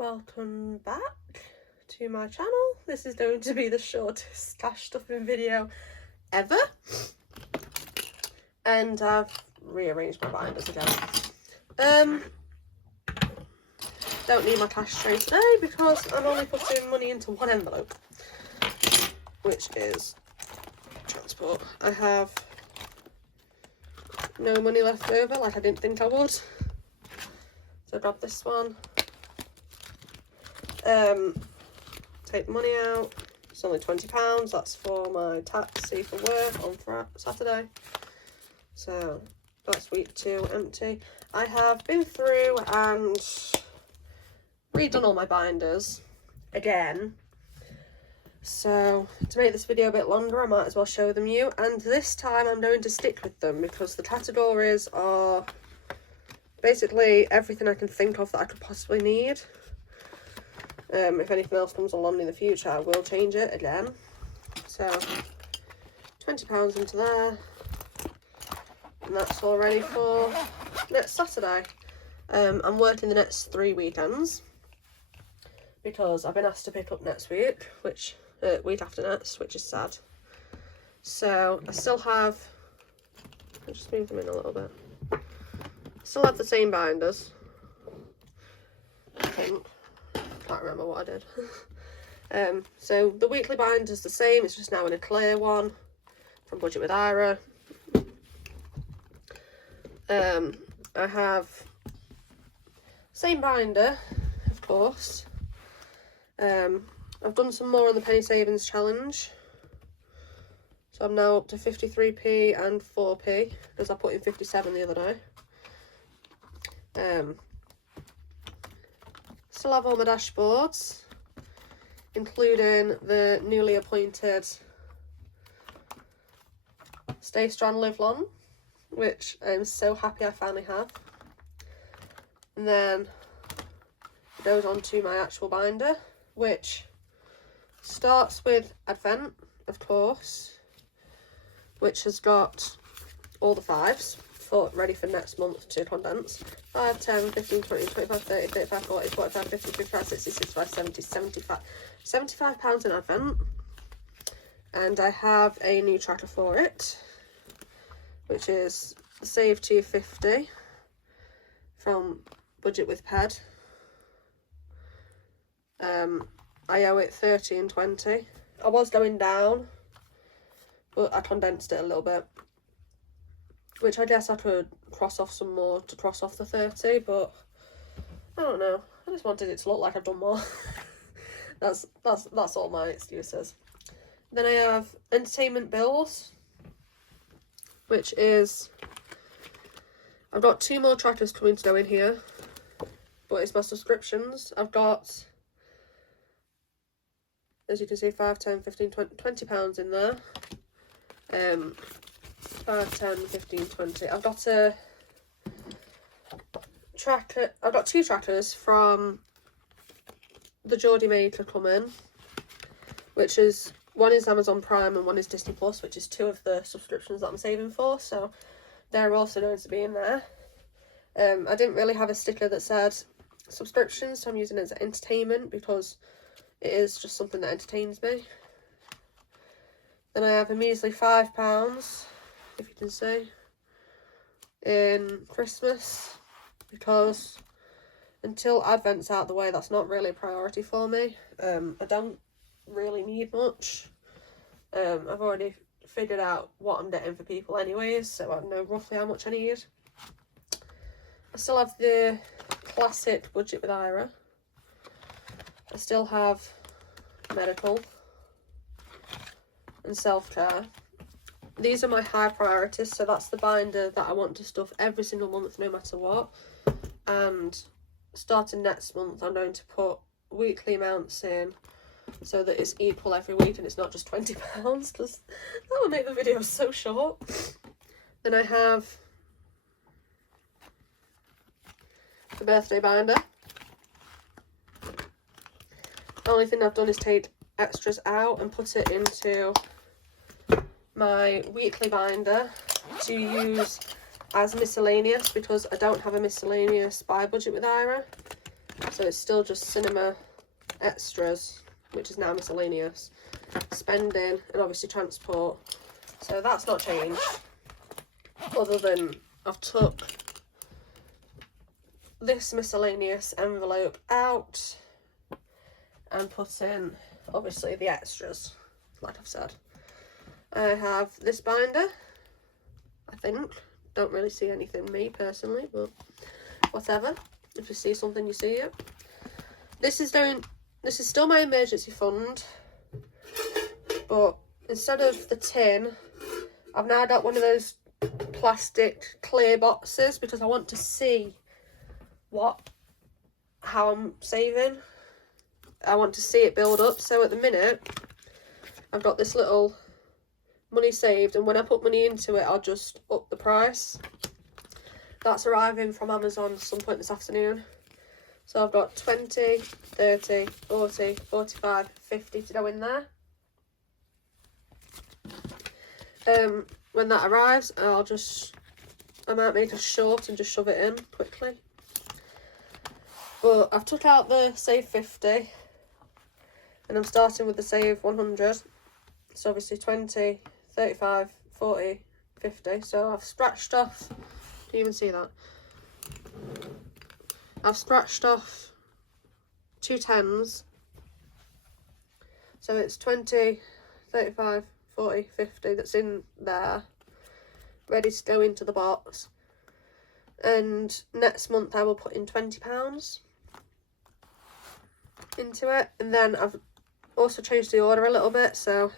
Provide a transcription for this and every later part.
Welcome back to my channel. This is going to be the shortest stash stuffing video ever, and I've rearranged my binders again. Don't need my cash tray today because I'm only putting money into one envelope, which is transport. I have no money left over, like I didn't think I would, so I grabbed this one. Take the money out. It's only £20. That's for my taxi for work on Saturday. So that's week 2 empty. I have been through and redone all my binders again. So to make this video a bit longer, I might as well show them you. And this time I'm going to stick with them because the categories are basically everything I can think of that I could possibly need. If anything else comes along in the future, I will change it again. So £20 into there, and that's all ready for next Saturday. I'm working the next 3 weekends because I've been asked to pick up next week, which week after next, which is sad. So I still have, I'll just move them in a little bit. Still have the same binders, I think. Can't remember what I did. So the weekly binder is the same, it's just now in a clear one from Budget with Ira. I have same binder, of course. I've done some more on the penny savings challenge, so I'm now up to 53p and 4p because I put in 57 the other day. Still have all my dashboards, including the newly appointed Stay Strong Live Long, which I'm so happy I finally have. And then it goes on to my actual binder, which starts with Advent, of course, which has got all the 5s ready for next month to condense. 5, 10, 15, 20, 25, 30, 35, 40, 45, 50, 55, 60, 65, 70, 75 pounds in Advent. And I have a new tracker for it, which is Save 250 from Budget with Ped. I owe it 13.20. I was going down, but I condensed it a little bit, which I guess I could cross off some more to cross off the 30, but I don't know. I just wanted it to look like I've done more. that's all my excuses. Then I have entertainment bills, which is, I've got 2 more trackers coming to go in here, but it's my subscriptions. I've got, as you can see, 5, 10, 15, 20 pounds in there. 5, 10, 15, 20. I've got a tracker. I've got 2 trackers from the Geordie Maker coming, which is, one is Amazon Prime and one is Disney Plus, which is 2 of the subscriptions that I'm saving for, so they're also going to be in there. I didn't really have a sticker that said subscriptions, so I'm using it as entertainment because it is just something that entertains me. Then I have a measly £5, if you can see, in Christmas, because until Advent's out the way, that's not really a priority for me. I don't really need much. I've already figured out what I'm getting for people anyways, so I know roughly how much I need. I still have the classic Budget with Ira. I still have medical and self-care. These are my high priorities, so that's the binder that I want to stuff every single month no matter what. And starting next month I'm going to put weekly amounts in so that it's equal every week and it's not just £20, because that will make the video so short. Then I have the birthday binder. The only thing I've done is take extras out and put it into my weekly binder to use as miscellaneous because I don't have a miscellaneous by Budget with Ira. So it's still just cinema extras, which is now miscellaneous, spending, and obviously transport. So that's not changed, other than I've took this miscellaneous envelope out and put in obviously the extras, like I've said. I have this binder, I think. Don't really see anything, me personally, but whatever. If you see something, you see it. This is still my emergency fund, but instead of the tin, I've now got one of those plastic clear boxes because I want to see how I'm saving. I want to see it build up. So at the minute, I've got this little money saved, and when I put money into it, I'll just up the price. That's arriving from Amazon at some point this afternoon. So I've got 20, 30, 40, 45, 50 to go in there. When that arrives, I might make a short and just shove it in quickly. But I've took out the save 50, and I'm starting with the save 100. So obviously 20, 35, 40, 50. So I've scratched off, do you even see that? I've scratched off 2 10s. So it's 20, 35, 40, 50 that's in there, ready to go into the box. And next month I will put in £20 into it. And then I've also changed the order a little bit. So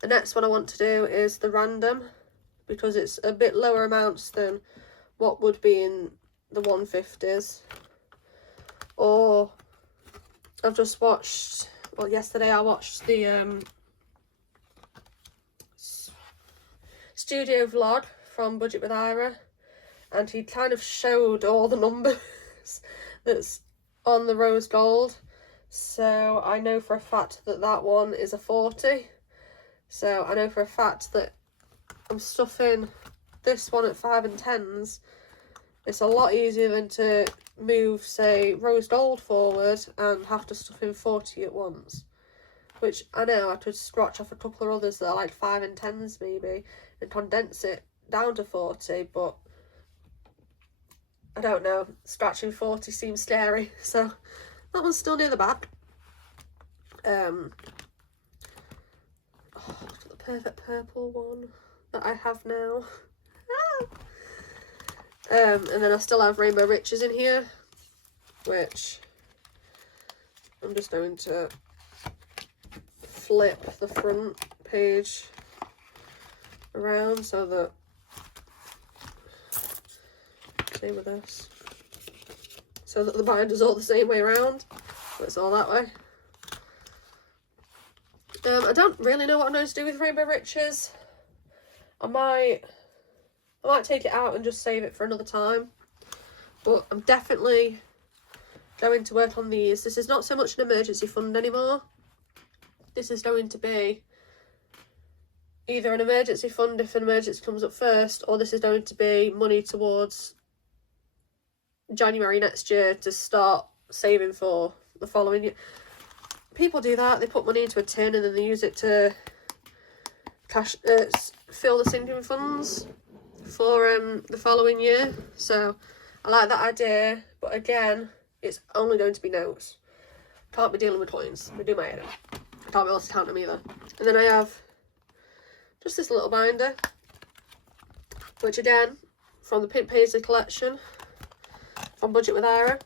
the next one I want to do is the random, because it's a bit lower amounts than what would be in the 150s. Or I've just watched, well, yesterday I watched the studio vlog from Budget with Ira, and he kind of showed all the numbers that's on the rose gold. So I know for a fact that that one is a 40. So I know for a fact that I'm stuffing this one at 5 and 10s. It's a lot easier than to move, say, rose gold forward and have to stuff in 40 at once. Which I know I could scratch off a couple of others that are like 5 and 10s maybe and condense it down to 40, but I don't know. Scratching 40 seems scary, so that one's still near the back. Look at the perfect purple one that I have now. And then I still have Rainbow Riches in here, which I'm just going to flip the front page around so that, same with this, so that the binder's all the same way around, but it's all that way. I don't really know what I'm going to do with Rainbow Riches. I might take it out and just save it for another time, but I'm definitely going to work on these. This is not so much an emergency fund anymore. This is going to be either an emergency fund if an emergency comes up first, or this is going to be money towards January next year to start saving for the following year. People do that. They put money into a tin and then they use it to fill the sinking funds for the following year. So I like that idea, but again, it's only going to be notes. Can't be dealing with coins. They do my head in. I can't be able to count them either. And then I have just this little binder, which again, from the Pink Paisley collection, from Budget with Ira,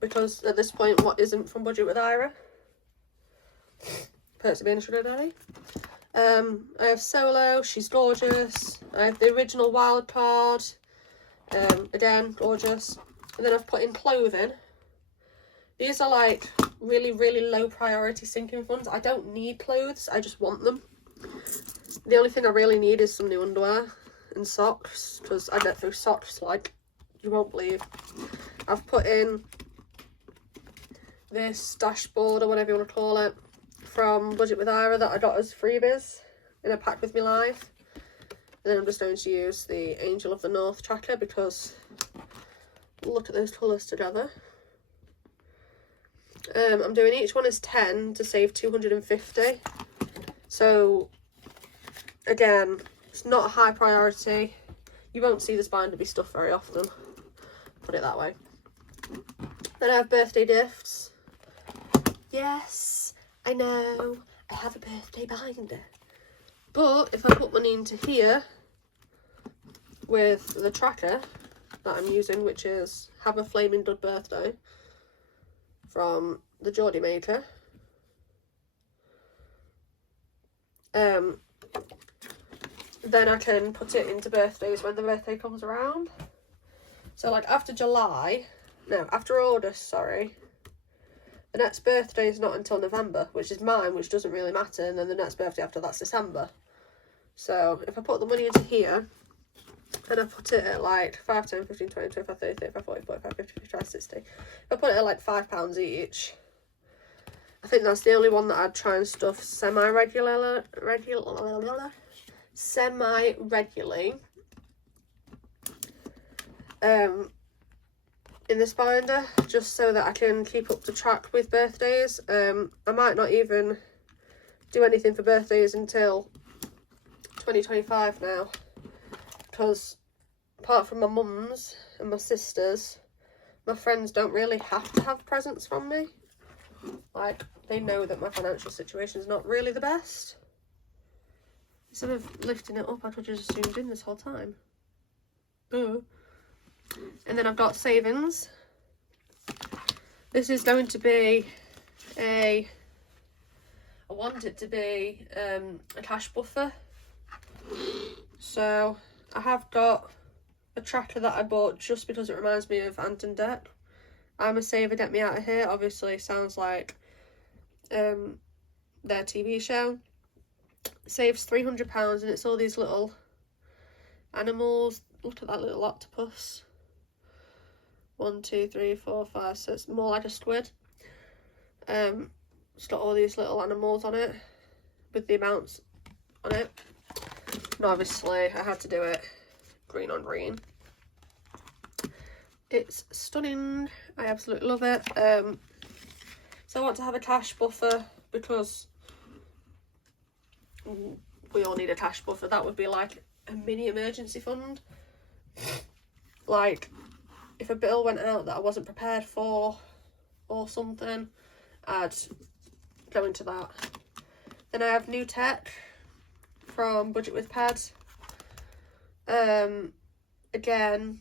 because at this point, what isn't from Budget with Ira? Perks of being a sugar daddy. I have Solo, she's gorgeous. I have the original wild card, again, gorgeous. And then I've put in clothing. These are like really, really low priority sinking funds. I don't need clothes, I just want them. The only thing I really need is some new underwear and socks, because I get through socks like you won't believe. I've put in this dashboard, or whatever you want to call it, from Budget with Ira that I got as freebies in a pack with me live. And then I'm just going to use the Angel of the North tracker because look at those colours together. I'm doing each one as 10 to save 250. So again, it's not a high priority. You won't see this binder be stuffed very often, put it that way. Then I have birthday gifts. Yes, I know, I have a birthday binder. But if I put money into here with the tracker that I'm using, which is Have a Flaming Dud Birthday from the Geordie Maker, then I can put it into birthdays when the birthday comes around. So like after August, sorry, the next birthday is not until November, which is mine, which doesn't really matter, and then the next birthday after that's December. So if I put the money into here, and I put it at like 5, 10, 15, 20, 25, 30, 35, 40, 45, 50, 55, 60. If I put it at like £5 each, I think that's the only one that I'd try and stuff semi-regularly. In this binder, just so that I can keep up to track with birthdays. I might not even do anything for birthdays until 2025 now, because apart from my mum's and my sister's, my friends don't really have to have presents from me. Like, they know that my financial situation is not really the best. Instead of lifting it up, I could have just zoomed in this whole time. And then I've got savings. This is going to be I want it to be a cash buffer. So I have got a tracker that I bought just because it reminds me of Ant and Dec. I'm a Saver, Get Me Out of Here. Obviously sounds like their TV show. Saves £300 and it's all these little animals. Look at that little octopus. 1, 2, 3, 4, 5, so it's more like a squid. It's got all these little animals on it with the amounts on it. And obviously I had to do it green on green. It's stunning. I absolutely love it. So I want to have a cash buffer because we all need a cash buffer. That would be like a mini emergency fund. Like if a bill went out that I wasn't prepared for or something, I'd go into that. Then I have new tech from Budget with Pads. Again,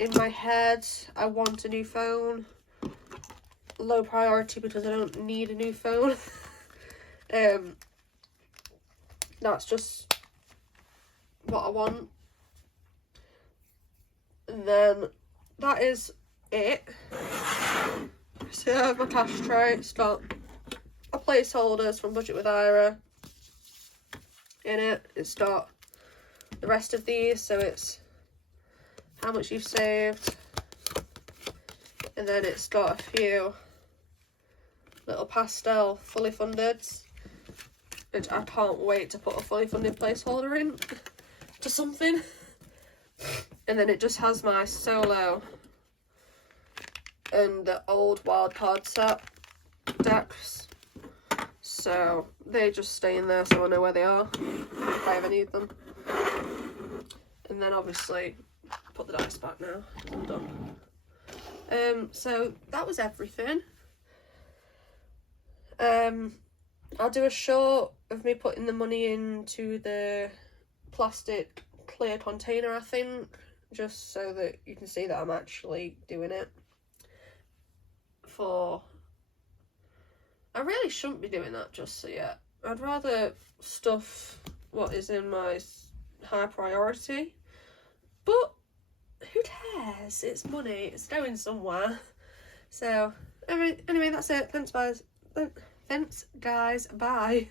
in my head, I want a new phone. Low priority because I don't need a new phone. That's just what I want. And then that is it. So I have my cash tray. It's got a placeholders from Budget with Ira in it. It's got the rest of these, so it's how much you've saved, and then it's got a few little pastel fully funded, which I can't wait to put a fully funded placeholder in to something. And then it just has my solo and the old wildcard set decks, so they just stay in there so I know where they are if I ever need them. And then obviously put the dice back now. I'm done. So that was everything. I'll do a short of me putting the money into the plastic clear container, I think, just so that you can see that I'm actually doing it. I really shouldn't be doing that just yet. I'd rather stuff what is in my high priority, but who cares? It's money, it's going somewhere. So anyway, that's it. Thanks guys, bye.